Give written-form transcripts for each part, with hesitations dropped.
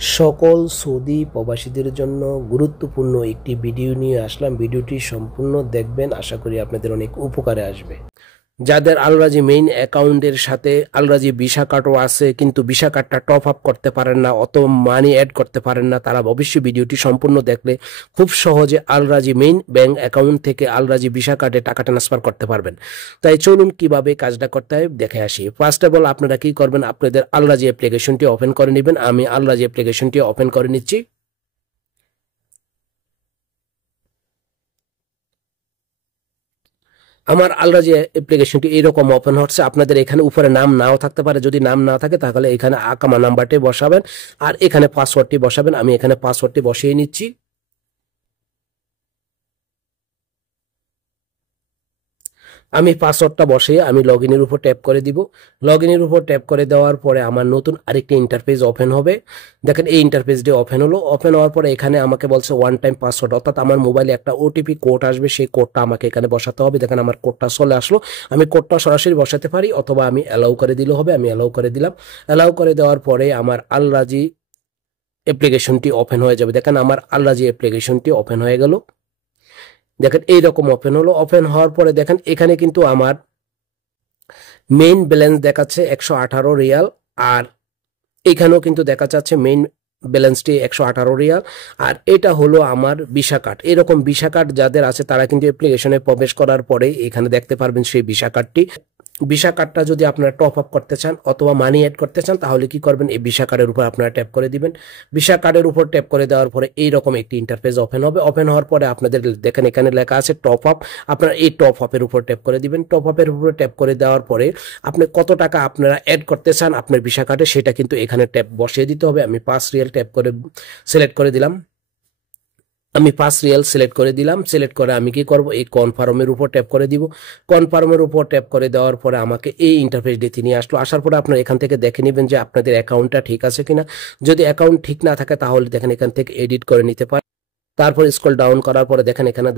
সকল সৌদি প্রবাসীদের জন্য গুরুত্বপূর্ণ একটি ভিডিও নিয়ে আসলাম। ভিডিওটি সম্পূর্ণ দেখবেন, আশা করি আপনাদের অনেক উপকারে আসবে। যাদের আলরাজি মেইন অ্যাকাউন্টের সাথে আলরাজি ভিসা কার্ডও আছে কিন্তু ভিসা কার্ডটা টপ আপ করতে পারেন না, অত মানি অ্যাড করতে পারেন না, তারা অবশ্যই ভিডিওটি সম্পূর্ণ দেখলে খুব সহজে আলরাজি মেইন ব্যাংক অ্যাকাউন্ট থেকে আলরাজি ভিসা কার্ডে টাকা ট্রান্সফার করতে পারবেন। তাই চলুন কিভাবে কাজটা করতে হয় দেখে আসি। ফার্স্ট অফ অল আপনারা কি করবেন, আপনাদের আলরাজি অ্যাপ্লিকেশনটি ওপেন করে নেবেন। আমি আলরাজি অ্যাপ্লিকেশনটি ওপেন করে নিচ্ছি। আমার আলরাজি অ্যাপ্লিকেশনটি এরকম ওপেন হচ্ছে। আপনাদের এখানে উপরে নাম নাও থাকতে পারে, যদি নাম না থাকে তাহলে এখানে আকামা নাম্বারটি বসাবেন আর এখানে পাসওয়ার্ডটি বসাবেন। আমি এখানে পাসওয়ার্ডটি বসিয়ে নিচ্ছি। আমি পাসওয়ার্ডটা বসিয়ে আমি লগ ইনের উপর ট্যাপ করে দিব। লগ ইনের উপর ট্যাপ করে দেওয়ার পরে আমার নতুন আরেকটি ইন্টারফেস ওপেন হবে। দেখেন এই ইন্টারফেসটি ওপেন হলো। ওপেন হওয়ার পরে এখানে আমাকে বলছে ওয়ান টাইম পাসওয়ার্ড, অর্থাৎ আমার মোবাইলে একটা ওটিপি কোড আসবে, সেই কোডটা আমাকে এখানে বসাতে হবে। দেখেন আমার কোডটা চলে আসলো। আমি কোডটা সরাসরি বসাতে পারি অথবা আমি অ্যালাউ করে দিলে হবে। আমি অ্যালাউ করে দিলাম। অ্যালাউ করে দেওয়ার পরে আমার আলরাজি অ্যাপ্লিকেশনটি ওপেন হয়ে যাবে। দেখেন আমার আলরাজি অ্যাপ্লিকেশনটি ওপেন হয়ে গেল। দেখেন এইরকম ওপেন হলো। ওপেন হওয়ার পরে দেখেন এখানে কিন্তু আমার মেইন ব্যালেন্স দেখাচ্ছে 118 রিয়াল, আর এখানেও কিন্তু দেখা যাচ্ছে মেইন ব্যালেন্সটি 118 রিয়াল। আর এটা হলো আমার ভিসা কার্ড। এরকম ভিসা কার্ড যাদের আছে তারা কিন্তু অ্যাপ্লিকেশনে প্রবেশ করার পরে এখানে দেখতে পারবেন সেই ভিসা কার্ডটি। ভিসা কার্ডটা যদি আপনারা টপ আপ করতে চান অথবা মানি অ্যাড করতে চান তাহলে কি করবেন, এই ভিসা কার্ডের উপর আপনারা ট্যাপ করে দিবেন। ভিসা কার্ডের উপর ট্যাপ করে দেওয়ার পরে এইরকম একটি ইন্টারফেস ওপেন হবে। ওপেন হওয়ার পরে আপনাদের দেখেন এখানে লেখা আছে টপ আপ। আপনারা এই টপ আপের উপর ট্যাপ করে দিবেন। টপ আপের উপর ট্যাপ করে দেওয়ার পরে আপনি কত টাকা আপনারা অ্যাড করতে চান আপনার ভিসা কার্ডে সেটা কিন্তু এখানে ট্যাপ বসিয়ে দিতে হবে। আমি 5 রিয়াল ট্যাপ করে সিলেক্ট করে দিলাম। আমি 5 রিয়াল সিলেক্ট করে দিলাম। সিলেক্ট করে আমি কি করব, এই কনফার্মের উপর ট্যাপ করে দিব। কনফার্মের উপর ট্যাপ করে দেওয়ার পরে আমাকে এই ইন্টারফেসটি নিয়ে আসলো। আসার পরে আপনারা এখান থেকে দেখে নেবেন যে আপনাদের অ্যাকাউন্টটা ঠিক আছে কিনা। যদি অ্যাকাউন্ট ঠিক না থাকে তাহলে দেখেন এখান থেকে এডিট করে নিতে পারেন। তারপর স্ক্রল ডাউন করার পরে দেখেন এখানে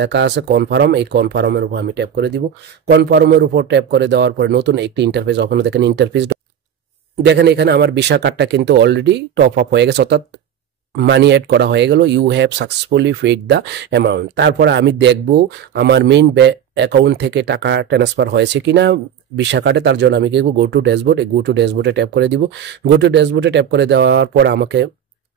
লেখা আছে কনফার্ম। এই কনফার্মের উপর আমি ট্যাপ করে দিব। কনফার্মের উপর ট্যাপ করে দেওয়ার পরে নতুন একটি ইন্টারফেস ওপেন। দেখেন ইন্টারফেস দেখেন এখানে আমার ভিসা কার্ডটা কিন্তু অলরেডি টপ আপ হয়ে গেছে, অর্থাৎ মানি অ্যাড করা হয়ে গেল। You have successfully paid the amount. তারপরে আমি দেখব আমার মেইন অ্যাকাউন্ট থেকে টাকা ট্রান্সফার হয়েছে কিনা ভিসা কার্ডে। তার জন্য আমি কি করব, গো টু ড্যাশবোর্ড। এই গো টু ড্যাশবোর্ডে ট্যাপ করে দিব। গো টু ড্যাশবোর্ডে ট্যাপ করে দেওয়ার পর আমাকে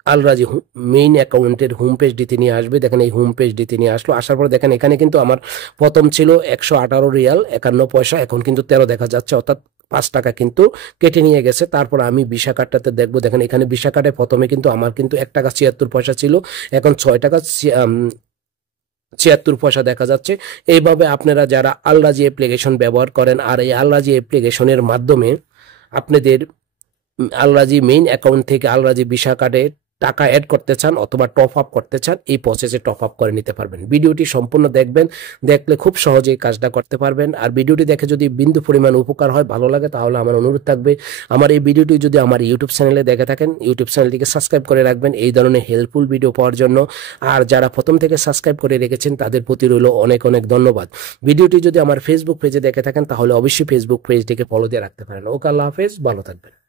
আলরাজি মেইন অ্যাকাউন্টের হোম পেজটিতে নিয়ে আসবে। দেখেন এই হোম পেজটিতে নিয়ে আসলো। আসার পর দেখেন এখানে কিন্তু আমার প্রথম ছিল 118 রিয়াল 51 পয়সা, এখন কিন্তু 13 দেখা যাচ্ছে, অর্থাৎ 5 টাকা কিন্তু কেটে নিয়ে গেছে। তারপর আমি ভিসা কার্ডটাতে দেখবো। দেখেন এখানে ভিসা কার্ডে প্রথমে কিন্তু আমার কিন্তু 1 টাকা 76 পয়সা ছিল, এখন 6 টাকা 76 পয়সা দেখা যাচ্ছে। এইভাবে আপনারা যারা আলরাজি অ্যাপ্লিকেশন ব্যবহার করেন আর এই আলরাজি অ্যাপ্লিকেশনের মাধ্যমে আপনাদের আলরাজি মেইন অ্যাকাউন্ট থেকে আলরাজি ভিসা কার্ডে টাকা অ্যাড করতে চান অথবা টপ আপ করতে চান, এই প্রসেসে টপ আপ করে নিতে পারবেন। ভিডিওটি সম্পূর্ণ দেখবেন, দেখলে খুব সহজেই কাজটা করতে পারবেন। আর ভিডিওটি দেখে যদি বিন্দু পরিমাণ উপকার হয়, ভালো লাগে, তাহলে আমার অনুরোধ থাকবে আমার এই ভিডিওটি যদি আমার ইউটিউব চ্যানেলে দেখে থাকেন ইউটিউব চ্যানেলটিকে সাবস্ক্রাইব করে রাখবেন এই ধরনের হেল্পফুল ভিডিও পাওয়ার জন্য। আর যারা প্রথম থেকে সাবস্ক্রাইব করে রেখেছেন তাদের প্রতি রইল অনেক অনেক ধন্যবাদ। ভিডিওটি যদি আমার ফেসবুক পেজে দেখে থাকেন তাহলে অবশ্যই ফেসবুক পেজটিকে ফলো দিয়ে রাখতে পারেন। ওকে, আল্লাহ হাফেজ, ভালো থাকবেন।